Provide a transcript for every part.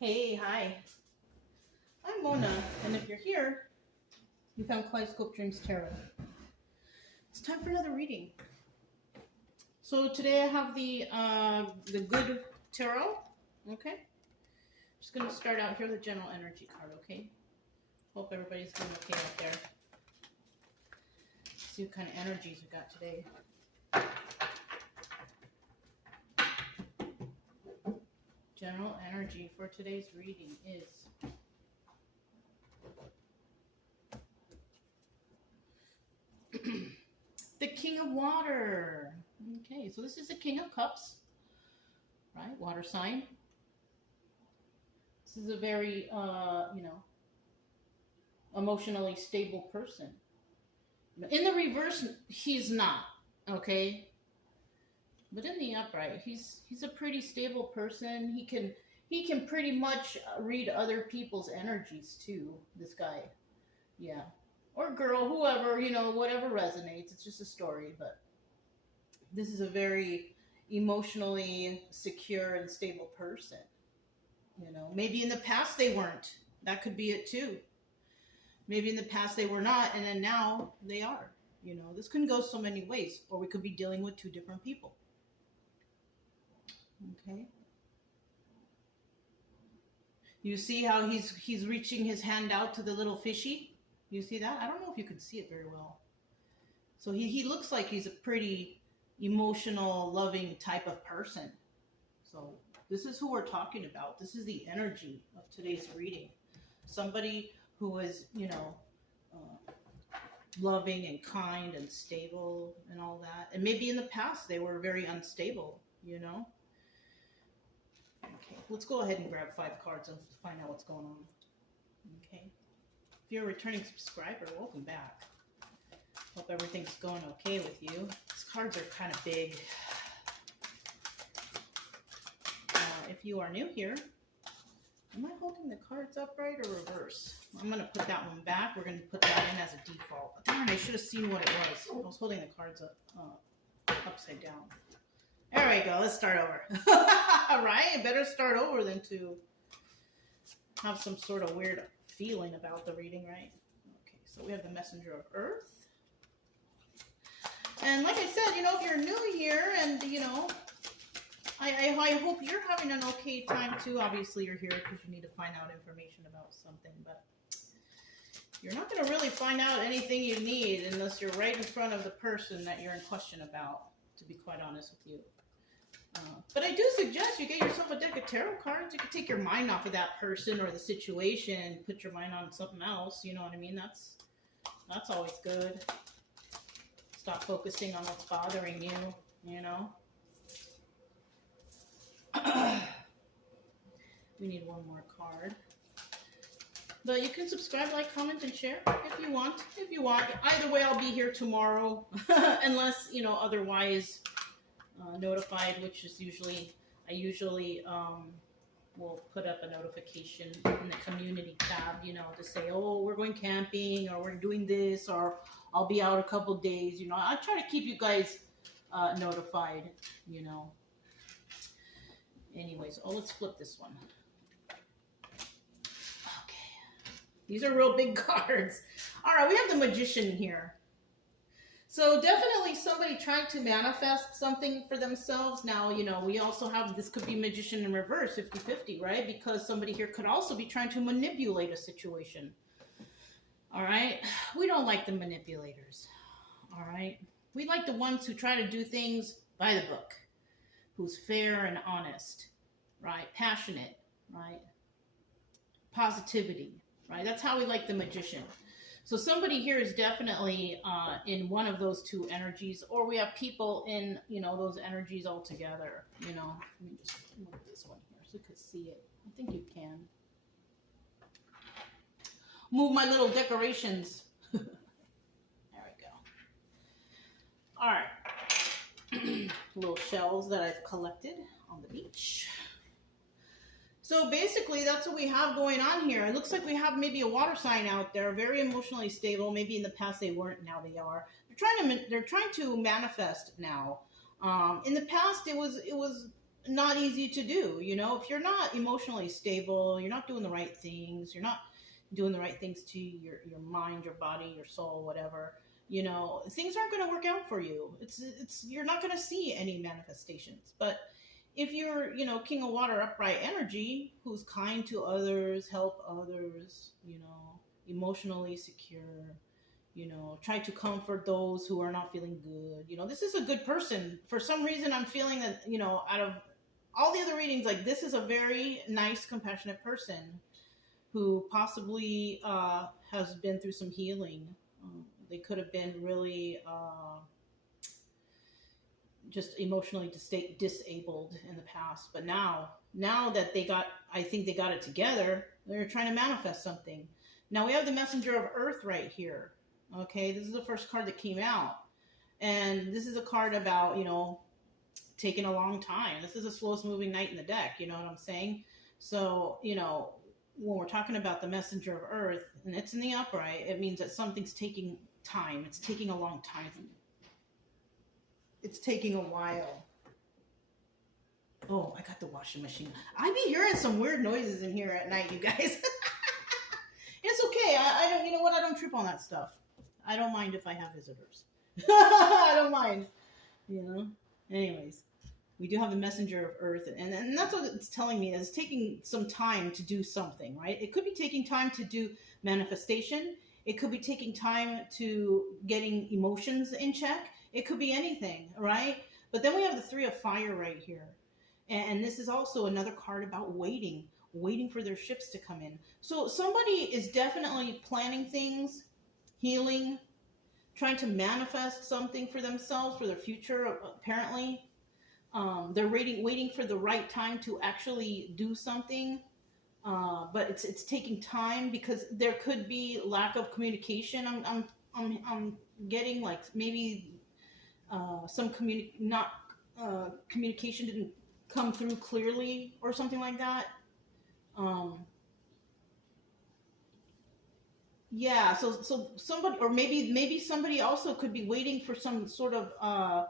Hey, hi. I'm Mona, and if you're here, you found Kaleidoscope Dreams Tarot. It's time for another reading. So today I have the good tarot. Okay, just gonna start out here with the general energy card. Okay, hope everybody's doing okay out there. See what kind of energies we got today. General energy for today's reading is the King of Water. Okay, so this is the King of Cups, right? Water sign. This is a very, emotionally stable person. In the reverse, he's not, okay? But in the upright, he's a pretty stable person. He can pretty much read other people's energies too. This guy, yeah, or girl, whoever, whatever resonates. It's just a story, but this is a very emotionally secure and stable person. Maybe in the past they weren't. That could be it too. Maybe in the past they were not, and then now they are. This can go so many ways, or we could be dealing with two different people. Okay. You see how he's reaching his hand out to the little fishy? You see that? I don't know if you can see it very well. So he looks like he's a pretty emotional, loving type of person. So this is who we're talking about. This is the energy of today's reading. Somebody who is, loving and kind and stable and all that. And maybe in the past they were very unstable, Okay, let's go ahead and grab 5 cards and find out what's going on. Okay. If you're a returning subscriber, welcome back. Hope everything's going okay with you. These cards are kind of big. If you are new here, am I holding the cards upright or reverse? I'm going to put that one back. We're going to put that in as a default. Darn, I should have seen what it was. I was holding the cards upside down. There we go. Let's start over. All right. Better start over than to have some sort of weird feeling about the reading, right? Okay. So we have the Messenger of Earth. And like I said, if you're new here and, I hope you're having an okay time too. Obviously, you're here because you need to find out information about something, but you're not going to really find out anything you need unless you're right in front of the person that you're in question about, to be quite honest with you. But I do suggest you get yourself a deck of tarot cards. You can take your mind off of that person or the situation and put your mind on something else. You know what I mean? That's always good. Stop focusing on what's bothering you, We need one more card. But you can subscribe, like, comment, and share if you want. Either way, I'll be here tomorrow. Unless, otherwise notified, which is I usually will put up a notification in the community tab, to say, oh, we're going camping, or we're doing this, or I'll be out a couple days. I try to keep you guys notified, Anyways, let's flip this one. Okay. These are real big cards. All right, we have the Magician here. So definitely somebody trying to manifest something for themselves. Now, we also have, this could be Magician in reverse, 50-50, right? Because somebody here could also be trying to manipulate a situation. All right? We don't like the manipulators. All right? We like the ones who try to do things by the book, who's fair and honest, right? Passionate, right? Positivity, right? That's how we like the Magician. So somebody here is definitely in one of those two energies, or we have people in, those energies all together, Let me just move this one here so you can see it. I think you can. Move my little decorations. There we go. All right. Little shells that I've collected on the beach. So basically, that's what we have going on here. It looks like we have maybe a water sign out there, very emotionally stable. Maybe in the past they weren't, now they are. They're trying to manifest now. In the past, it was not easy to do. You know, if you're not emotionally stable, you're not doing the right things, you're not doing the right things to your mind, your body, your soul, whatever, you know, things aren't going to work out for you. It's you're not going to see any manifestations. But if you're, you know, King of Water upright energy, who's kind to others, help others, you know, emotionally secure, you know, try to comfort those who are not feeling good. You know, this is a good person. For some reason, I'm feeling that, you know, out of all the other readings, like this is a very nice, compassionate person who possibly has been through some healing. They could have been really just emotionally disabled in the past, but now that they got, I think they got it together, they're trying to manifest something. Now we have the Messenger of Earth right here. Okay, this is the first card that came out, and this is a card about, you know, taking a long time. This is the slowest moving knight in the deck, you know what I'm saying? So, you know, when we're talking about the Messenger of Earth and it's in the upright, it means that something's taking time. It's taking a long time. It's taking a while. Oh, I got the washing machine. I be hearing some weird noises in here at night, you guys. It's okay. I don't, you know what? I don't trip on that stuff. I don't mind if I have visitors. I don't mind, you know? Anyways, we do have the Messenger of Earth, and that's what it's telling me, is taking some time to do something, right? It could be taking time to do manifestation. It could be taking time to getting emotions in check. It could be anything, right? But then we have the Three of Fire right here. And this is also another card about waiting for their ships to come in. So somebody is definitely planning things, healing, trying to manifest something for themselves, for their future, apparently. They're waiting for the right time to actually do something. But it's taking time because there could be lack of communication. I'm getting like maybe some communication didn't come through clearly or something like that. Yeah, so somebody, or maybe somebody also could be waiting for some sort of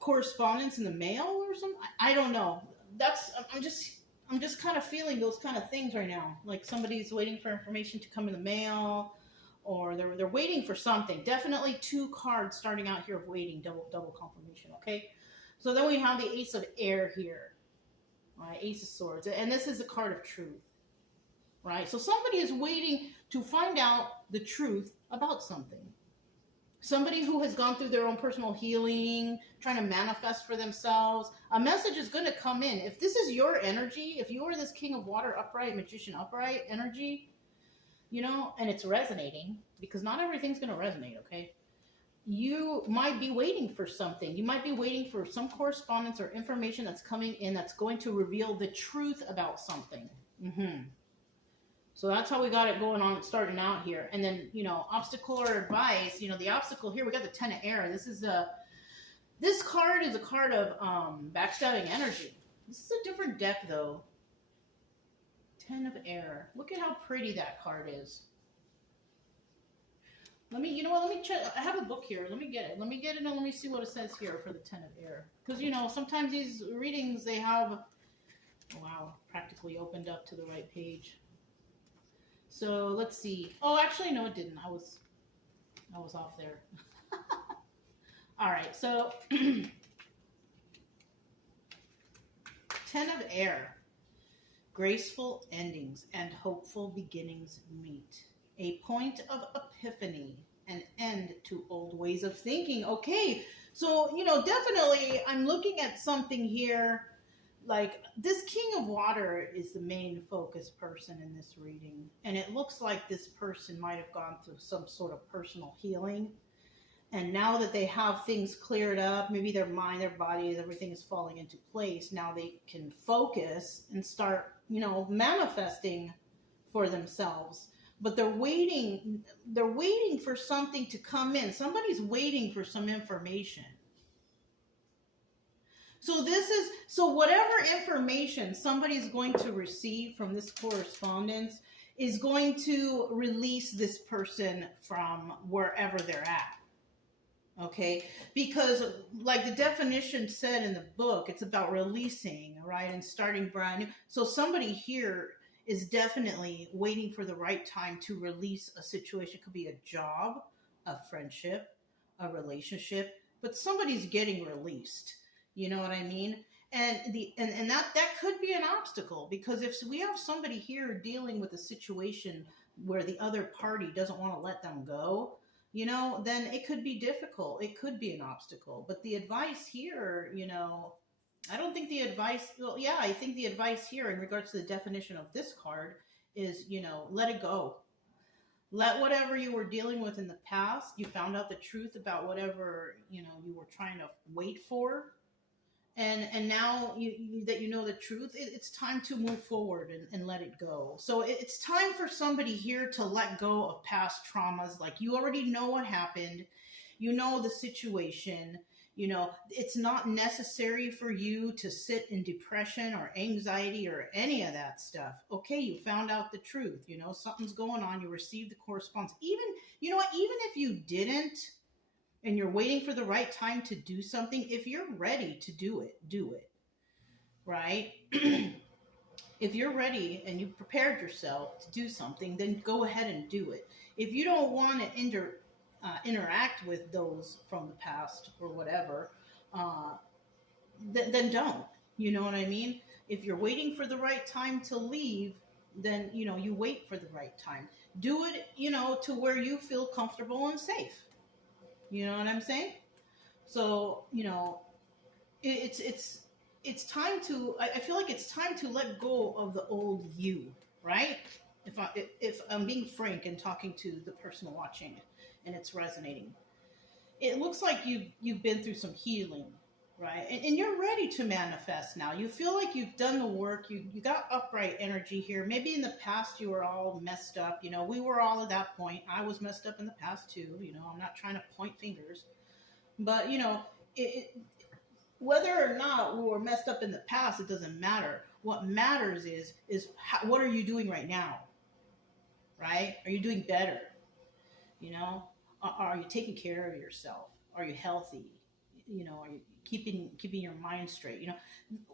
correspondence in the mail or something. I don't know. I'm just kind of feeling those kind of things right now. Like somebody's waiting for information to come in the mail, or they're waiting for something. Definitely two cards starting out here of waiting, double confirmation. Okay, so then we have the Ace of Air here. All right, Ace of Swords, and this is a card of truth. Right, so somebody is waiting to find out the truth about something. Somebody who has gone through their own personal healing, trying to manifest for themselves. A message is going to come in. If this is your energy, if you are this King of Water upright, Magician upright energy, you know, and it's resonating, because not everything's going to resonate, okay? You might be waiting for something. You might be waiting for some correspondence or information that's coming in that's going to reveal the truth about something. So that's how we got it going on, starting out here. And then, you know, obstacle or advice, you know, the obstacle here, we got the Ten of Air. This card is a card of backstabbing energy. This is a different deck, though. Ten of Air. Look at how pretty that card is. You know what, let me check. I have a book here. Let me get it. And let me see what it says here for the Ten of Air. Because, you know, sometimes these readings, they have, wow, practically opened up to the right page. So let's see. Oh, actually, no, it didn't. I was off there. All right. So 10 of Air. Graceful endings and hopeful beginnings meet. A point of epiphany. An end to old ways of thinking. Okay. So, you know, definitely I'm looking at something here. Like, this King of Water is the main focus person in this reading. And it looks like this person might have gone through some sort of personal healing. And now that they have things cleared up, maybe their mind, their body, everything is falling into place. Now they can focus and start, you know, manifesting for themselves. But they're waiting for something to come in. Somebody's waiting for some information. So whatever information somebody's going to receive from this correspondence is going to release this person from wherever they're at. Okay, because like the definition said in the book, it's about releasing, right, and starting brand new. So somebody here is definitely waiting for the right time to release a situation. It could be a job, a friendship, a relationship, but somebody's getting released. You know what I mean? And that could be an obstacle, because if we have somebody here dealing with a situation where the other party doesn't want to let them go, then it could be difficult. It could be an obstacle. But the advice here, I don't think the advice, well, yeah, I think the advice here in regards to the definition of this card is, let it go. Let whatever you were dealing with in the past, you found out the truth about whatever, you were trying to wait for. And now that you know the truth, it's time to move forward and let it go. So it's time for somebody here to let go of past traumas. Like, you already know what happened, you know the situation. It's not necessary for you to sit in depression or anxiety or any of that stuff. Okay, you found out the truth, something's going on, you received the correspondence. Even, you know what, even if you didn't, and you're waiting for the right time to do something, if you're ready to do it, right? If you're ready and you prepared yourself to do something, then go ahead and do it. If you don't want to interact with those from the past or whatever, then don't. You know what I mean? If you're waiting for the right time to leave, then you wait for the right time. Do it, to where you feel comfortable and safe. You know what I'm saying? So, it's time to. I feel like it's time to let go of the old you, right? If I'm being frank and talking to the person watching it, and it's resonating, it looks like you've been through some healing, right? And you're ready to manifest now. You feel like you've done the work. You got upright energy here. Maybe in the past you were all messed up. We were all at that point. I was messed up in the past too. I'm not trying to point fingers, but whether or not we were messed up in the past, it doesn't matter. What matters is what are you doing right now, right? Are you doing better? Are you taking care of yourself? Are you healthy? Are you keeping your mind straight?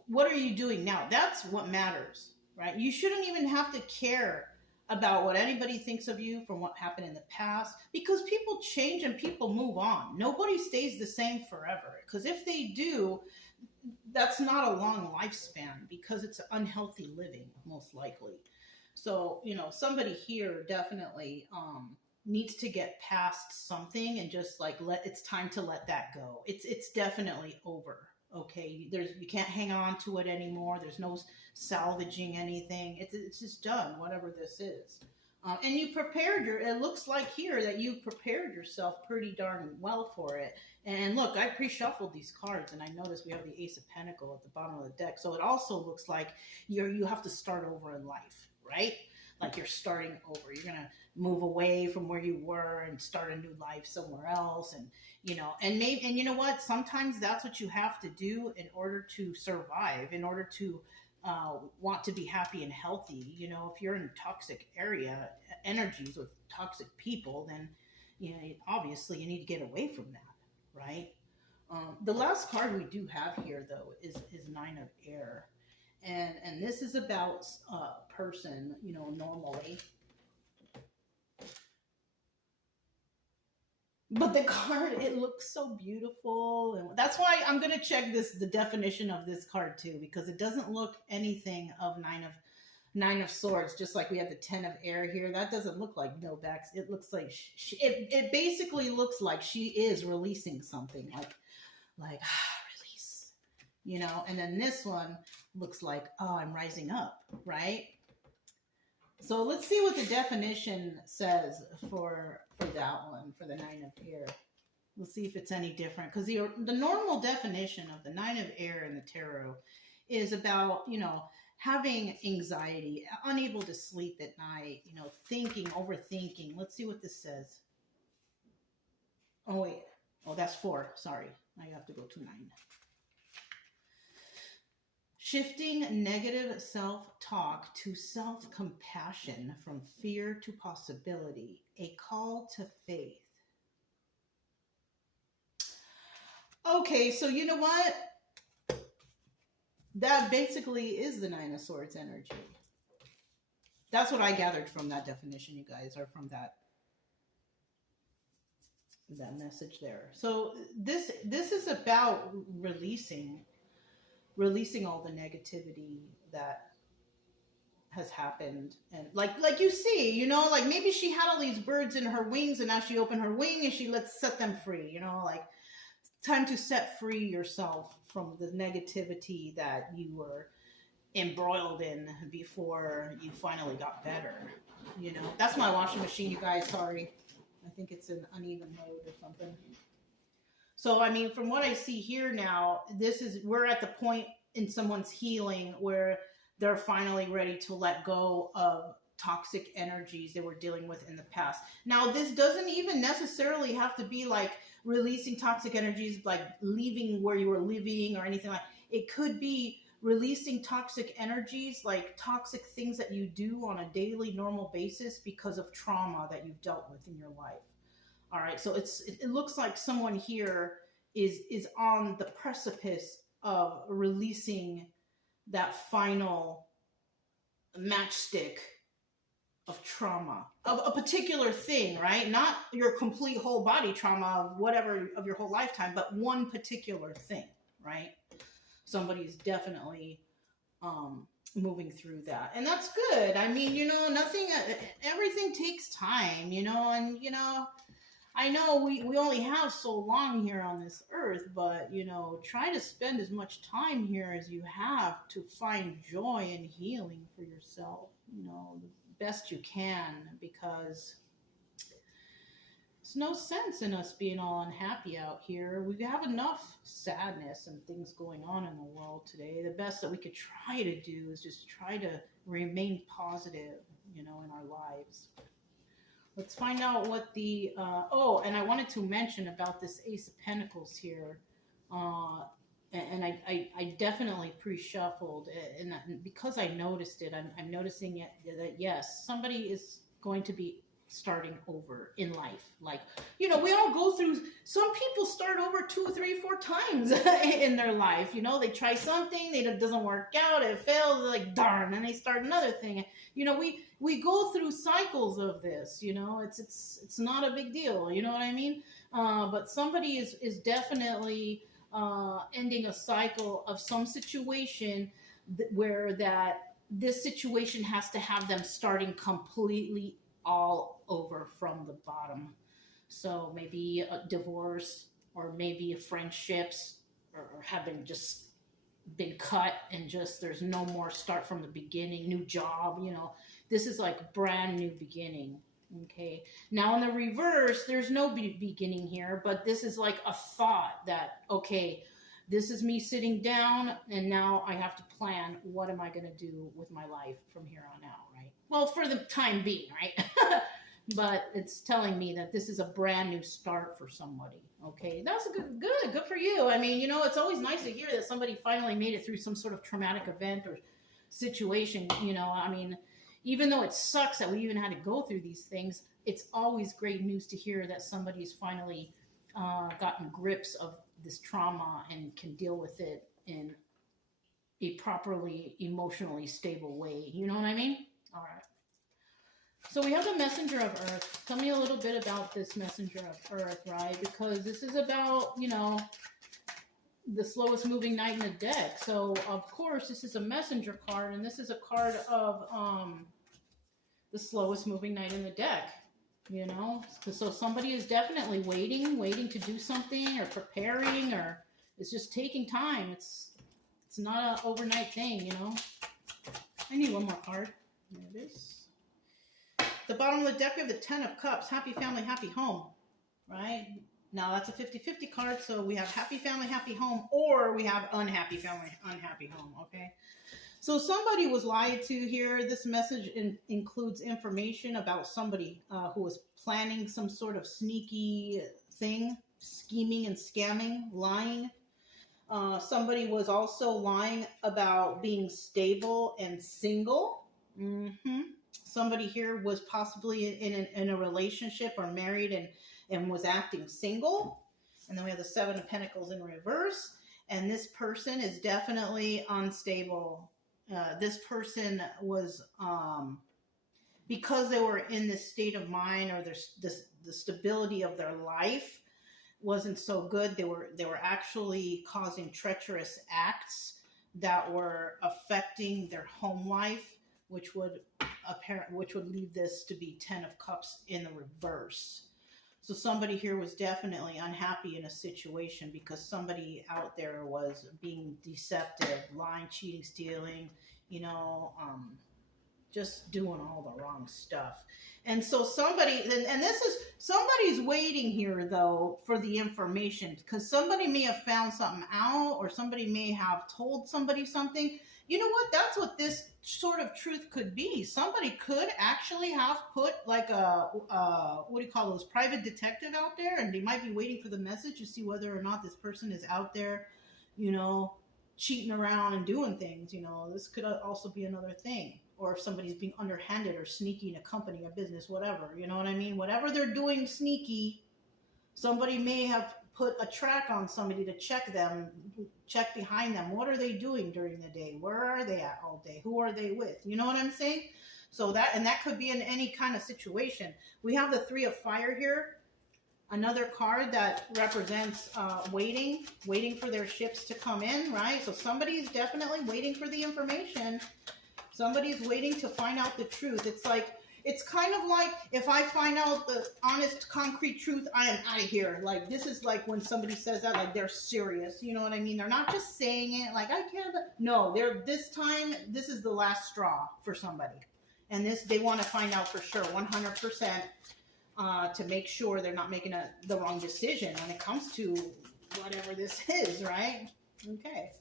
What are you doing now? That's what matters, right? You shouldn't even have to care about what anybody thinks of you from what happened in the past, because people change and people move on. Nobody stays the same forever, because if they do, that's not a long lifespan, because it's unhealthy living, most likely. So, somebody here definitely needs to get past something and just like it's time to let that go. It's definitely over. Okay, you can't hang on to it anymore. There's no salvaging anything. It's just done, whatever this is. And you prepared it looks like here that you've prepared yourself pretty darn well for it. And look, I pre-shuffled these cards, and I noticed we have the Ace of Pentacles at the bottom of the deck. So it also looks like you have to start over in life, right? Like you're starting over. You're gonna move away from where you were and start a new life somewhere else. And and you know what? Sometimes that's what you have to do in order to survive, in order to want to be happy and healthy. If you're in a toxic area, energies with toxic people, then obviously you need to get away from that, right? The last card we do have here, though, is Nine of Air, and this is about a person, normally. But the card, it looks so beautiful, and that's why I'm gonna check the definition of this card too, because it doesn't look anything of Nine of Swords. Just like we have the Ten of Air here, that doesn't look like no backs. It looks like it basically looks like she is releasing something, like release, And then this one looks like, oh, I'm rising up, right? So let's see what the definition says for that one, for the Nine of Air. We'll see if it's any different, because the normal definition of the Nine of Air in the tarot is about, having anxiety, unable to sleep at night, thinking, overthinking. Let's see what this says. Oh, wait. Oh, that's 4. Sorry. I have to go to 9. Shifting negative self-talk to self-compassion, from fear to possibility, a call to faith. Okay, so you know what? That basically is the Nine of Swords energy. That's what I gathered from that definition, you guys, or from that message there. So this is about releasing all the negativity that has happened. And like you see, you know, like maybe she had all these birds in her wings, and now she opened her wing and she set them free, you know, like time to set free yourself from the negativity that you were embroiled in before you finally got better. You know, that's my washing machine, you guys. Sorry, I think it's an uneven mode or something. So I mean, from what I see here now, we're at the point in someone's healing where they're finally ready to let go of toxic energies they were dealing with in the past. Now, this doesn't even necessarily have to be like releasing toxic energies, like leaving where you were living or anything like. It could be releasing toxic energies, like toxic things that you do on a daily normal basis because of trauma that you've dealt with in your life. All right, so it looks like someone here is on the precipice of releasing that final matchstick of trauma, of a particular thing, right? Not your complete whole body trauma of whatever of your whole lifetime, but one particular thing, right? Somebody's definitely moving through that, and that's good. I mean, you know, everything takes time, you know, and you know, I know we only have so long here on this earth, but you know, try to spend as much time here as you have to find joy and healing for yourself, you know, the best you can, because there's no sense in us being all unhappy out here. We have enough sadness and things going on in the world today. The best that we could try to do is just try to remain positive, you know, in our lives. Let's find out what the, and I wanted to mention about this Ace of Pentacles here. And I definitely pre-shuffled, and because I noticed it, I'm noticing it that yes, somebody is going to be starting over in life. Like, you know, we all go through, some people start over 2, 3, 4 times in their life. You know, they try something, it doesn't work out, it fails, they're like, darn, and they start another thing. You know, we go through cycles of this, you know, it's not a big deal, you know what I mean? But somebody is definitely ending a cycle of some situation where this situation has to have them starting completely all over from the bottom. So maybe a divorce, or maybe friendships, or having just been cut, and just there's no more start from the beginning, new job, you know, this is like brand new beginning. Okay, now in the reverse, there's no beginning here, but this is like a thought that, okay, this is me sitting down, and now I have to plan, what am I going to do with my life from here on out, right? Well, for the time being, right? But it's telling me that this is a brand new start for somebody. Okay, that's good for you. I mean, you know, it's always nice to hear that somebody finally made it through some sort of traumatic event or situation. You know, I mean, even though it sucks that we even had to go through these things, it's always great news to hear that somebody's finally gotten grips of this trauma and can deal with it in a properly emotionally stable way. You know what I mean? All right. So we have the Messenger of Earth. Tell me a little bit about this Messenger of Earth, right? Because this is about, you know, the slowest moving knight in the deck. So, of course, this is a messenger card, and this is a card of the slowest moving knight in the deck, you know? So somebody is definitely waiting to do something, or preparing, or it's just taking time. It's not an overnight thing, you know? I need one more card. There it is. The bottom of the deck, we have the 10 of Cups. Happy family, happy home, right? Now, that's a 50-50 card, so we have happy family, happy home, or we have unhappy family, unhappy home, okay? So somebody was lied to here. This message includes information about somebody who was planning some sort of sneaky thing, scheming and scamming, lying. Somebody was also lying about being stable and single. Somebody here was possibly in a relationship or married and was acting single. And then we have the Seven of Pentacles in reverse. And this person is definitely unstable. This person was, because they were in this state of mind, or the stability of their life wasn't so good. They were actually causing treacherous acts that were affecting their home life, which would lead this to be 10 of Cups in the reverse. So somebody here was definitely unhappy in a situation because somebody out there was being deceptive, lying, cheating, stealing, just doing all the wrong stuff. And so somebody's waiting here though for the information, because somebody may have found something out, or somebody may have told somebody something. You know what? That's what this sort of truth could be. Somebody could actually have put like a what do you call those, private detective out there, and they might be waiting for the message to see whether or not this person is out there, cheating around and doing things. This could also be another thing. Or if somebody's being underhanded or sneaky in a company, a business, whatever. You know what I mean? Whatever they're doing sneaky, somebody may have put a track on somebody to check them, check behind them. What are they doing during the day? Where are they at all day? Who are they with? You know what I'm saying? So that could be in any kind of situation. We have the Three of Fire here. Another card that represents waiting for their ships to come in, right? So somebody's definitely waiting for the information. Somebody's waiting to find out the truth. It's kind of like, if I find out the honest, concrete truth, I am out of here. Like, this is like when somebody says that, like, they're serious. You know what I mean? They're not just saying it like, I can't. No, this is the last straw for somebody. And they want to find out for sure, 100%, to make sure they're not making the wrong decision when it comes to whatever this is, right? Okay.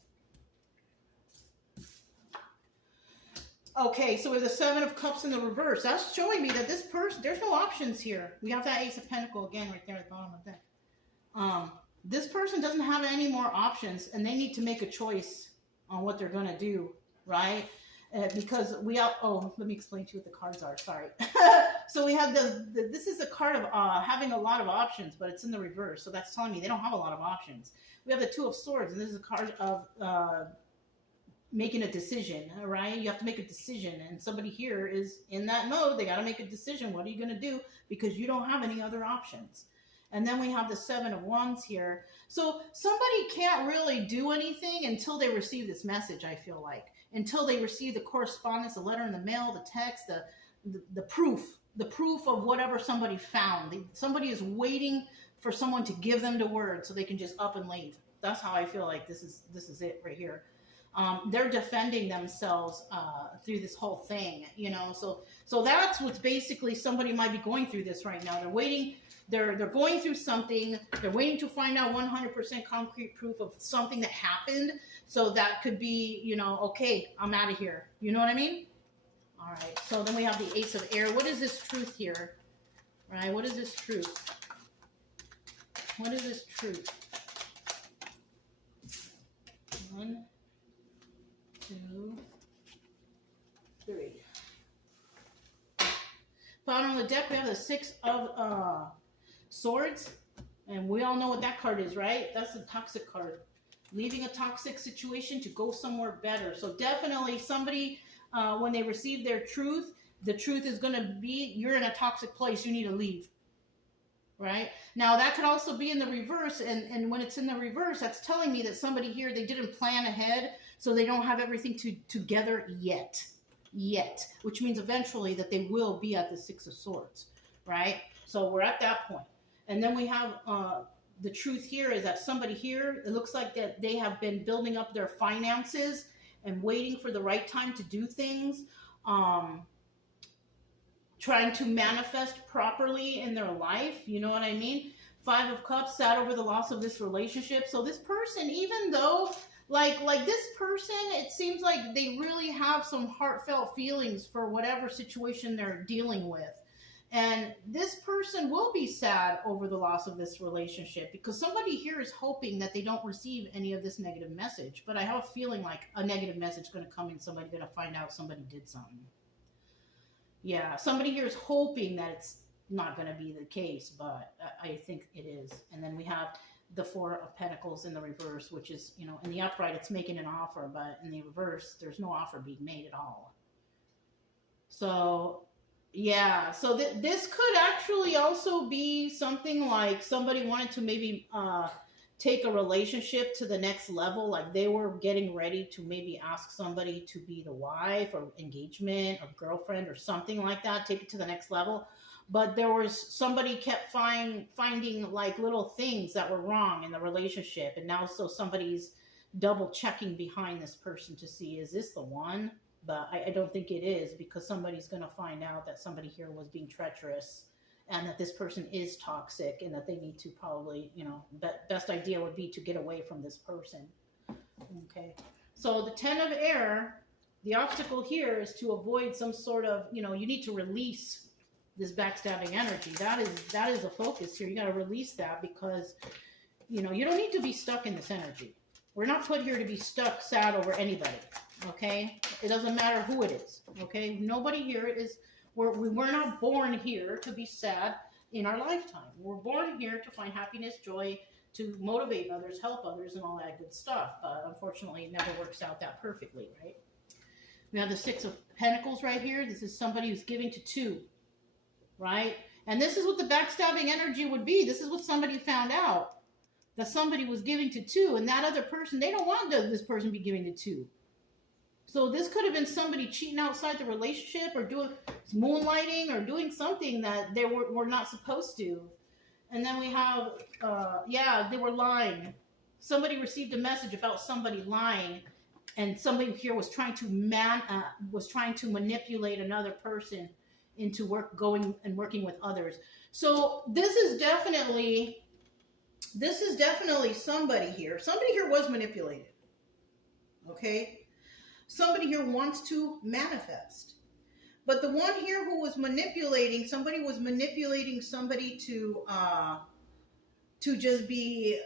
Okay, so with the Seven of Cups in the reverse, that's showing me that this person, there's no options here. We have that Ace of Pentacles again right there at the bottom of that. This person doesn't have any more options, and they need to make a choice on what they're going to do, right? Because let me explain to you what the cards are, sorry. So we have this is a card of having a lot of options, but it's in the reverse. So that's telling me they don't have a lot of options. We have the Two of Swords, and this is a card of making a decision, right? You have to make a decision, and somebody here is in that mode. They got to make a decision. What are you going to do? Because you don't have any other options. And then we have the Seven of Wands here. So somebody can't really do anything until they receive this message, I feel like. Until they receive the correspondence, the letter in the mail, the text, the proof of whatever somebody found. Somebody is waiting for someone to give them the word so they can just up and leave. That's how I feel like this is it right here. They're defending themselves through this whole thing, So that's what's basically, somebody might be going through this right now. They're waiting. They're going through something. They're waiting to find out 100% concrete proof of something that happened. So that could be, okay, I'm out of here. You know what I mean? All right. So then we have the Ace of Air. What is this truth here? Right? What is this truth? What is this truth? 1, 2, 3. Bottom of the deck, we have the Six of Swords, and we all know what that card is, right? That's the toxic card. Leaving a toxic situation to go somewhere better. So definitely somebody, when they receive their truth, the truth is going to be, you're in a toxic place, you need to leave. Right? Now that could also be in the reverse, and when it's in the reverse, that's telling me that somebody here, they didn't plan ahead, so they don't have everything together yet, which means eventually that they will be at the Six of Swords, right? So we're at that point. And then we have the truth here is that somebody here, it looks like that they have been building up their finances and waiting for the right time to do things, trying to manifest properly in their life. You know what I mean? Five of Cups, sad over the loss of this relationship. So this person, even though, like this person, it seems like they really have some heartfelt feelings for whatever situation they're dealing with. And this person will be sad over the loss of this relationship because somebody here is hoping that they don't receive any of this negative message. But I have a feeling like a negative message is going to come in. Somebody's going to find out somebody did something. Yeah, somebody here is hoping that it's not going to be the case, but I think it is. And then we have the Four of Pentacles in the reverse, which is, in the upright, it's making an offer, but in the reverse, there's no offer being made at all. So, yeah. So this could actually also be something like somebody wanted to maybe take a relationship to the next level. Like they were getting ready to maybe ask somebody to be the wife or engagement or girlfriend or something like that, take it to the next level. But there was somebody kept finding like little things that were wrong in the relationship. And now so somebody's double checking behind this person to see, is this the one? But I don't think it is, because somebody's going to find out that somebody here was being treacherous and that this person is toxic and that they need to probably, best idea would be to get away from this person. Okay. So the 10 of air, the obstacle here is to avoid some sort of, you need to release this backstabbing energy. That is a focus here. You got to release that because, you don't need to be stuck in this energy. We're not put here to be stuck, sad over anybody. Okay? It doesn't matter who it is. Okay? Nobody here is, we're not born here to be sad in our lifetime. We're born here to find happiness, joy, to motivate others, help others, and all that good stuff. But unfortunately, it never works out that perfectly, right? We have the Six of Pentacles right here. This is somebody who's giving to two, right? And this is what the backstabbing energy would be. This is what somebody found out, that somebody was giving to two, and that other person, they don't want this person to be giving to two. So this could have been somebody cheating outside the relationship or doing moonlighting or doing something that they were not supposed to. And then we have, they were lying. Somebody received a message about somebody lying, and somebody here was trying to manipulate another person into working with others. So this is definitely somebody here. Somebody here was manipulated. Okay? Somebody here wants to manifest. But the one here who was manipulating, somebody was manipulating somebody to just be,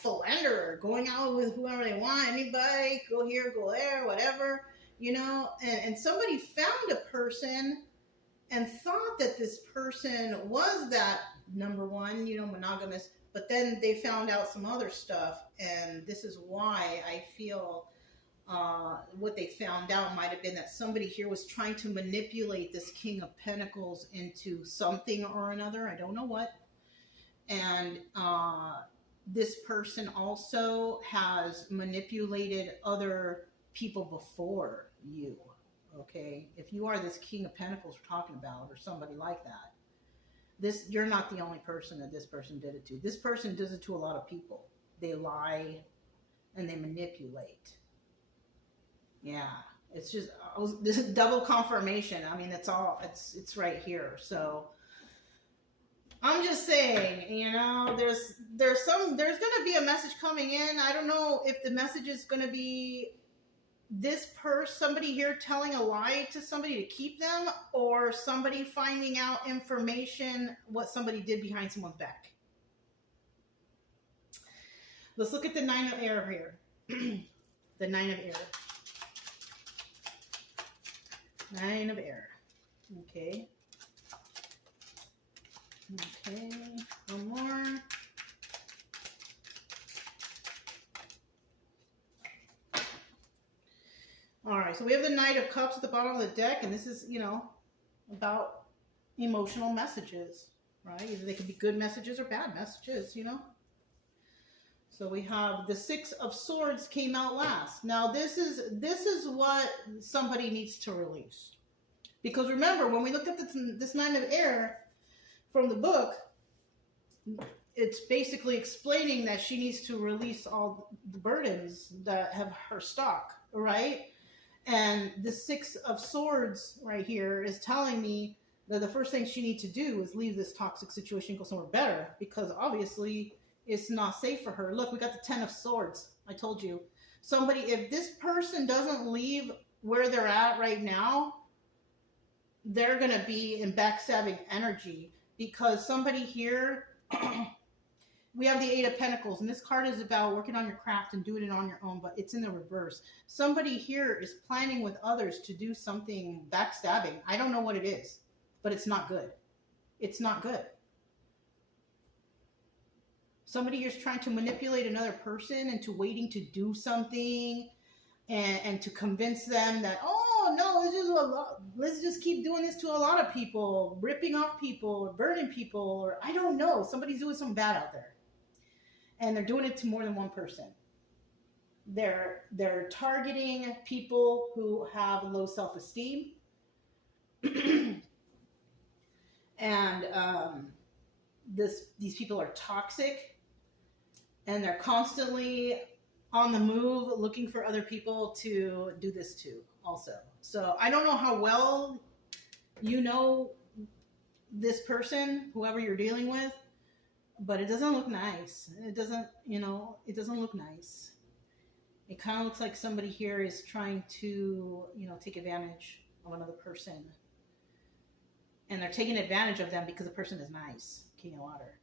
philanderer, going out with whoever they want, anybody, go here, go there, whatever, and somebody found a person and thought that this person was that number one, monogamous, but then they found out some other stuff, and this is why I feel what they found out might have been that somebody here was trying to manipulate this King of Pentacles into something or another. I don't know what. And this person also has manipulated other people before you. Okay? If you are this King of Pentacles we're talking about, or somebody like that, you're not the only person that this person did it to. This person does it to a lot of people. They lie and they manipulate. Yeah, it's just this is double confirmation. I mean, it's right here. So I'm just saying, there's going to be a message coming in. I don't know if the message is going to be somebody here telling a lie to somebody to keep them, or somebody finding out information what somebody did behind someone's back. Let's look at the Nine of Air here. The Nine of Air. Nine of Air. Okay. Okay. One more. All right. So we have the Knight of Cups at the bottom of the deck, and this is, about emotional messages, right? Either they could be good messages or bad messages, So we have the Six of Swords came out last. Now this is what somebody needs to release. Because remember, when we looked at this Nine of Air from the book, it's basically explaining that she needs to release all the burdens that have her stuck, right? And the Six of Swords right here is telling me that the first thing she needs to do is leave this toxic situation and go somewhere better, because obviously it's not safe for her. Look, we got the Ten of Swords. I told you. If this person doesn't leave where they're at right now, they're going to be in backstabbing energy, because somebody here, we have the Eight of Pentacles, and this card is about working on your craft and doing it on your own, but it's in the reverse. Somebody here is planning with others to do something backstabbing. I don't know what it is, but it's not good. It's not good. somebody here's trying to manipulate another person into waiting to do something, and to convince them that, oh no, let's just keep doing this to a lot of people, ripping off people, or burning people, or I don't know, somebody's doing something bad out there, and they're doing it to more than one person. They're targeting people who have low self-esteem, and these people are toxic, and they're constantly on the move looking for other people to do this to also. So I don't know how well you know this person, whoever you're dealing with, but it doesn't look nice. It doesn't look nice. It kind of looks like somebody here is trying to, take advantage of another person. And they're taking advantage of them because the person is nice. King of Water.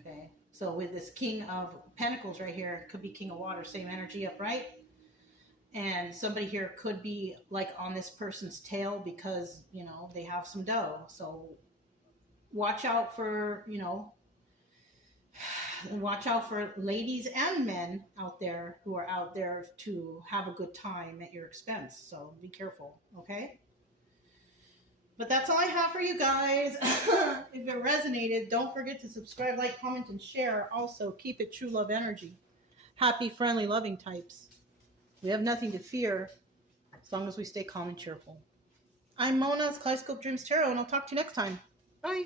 Okay? So with this King of Pentacles right here, could be King of Water, same energy upright. And somebody here could be like on this person's tail because, they have some dough. So watch out for, watch out for ladies and men out there who are out there to have a good time at your expense. So be careful, okay? But that's all I have for you guys. If it resonated, don't forget to subscribe, like, comment, and share. Also, keep it true love energy. Happy, friendly, loving types. We have nothing to fear as long as we stay calm and cheerful. I'm Mona's Kaleidoscope Dreams Tarot, and I'll talk to you next time. Bye.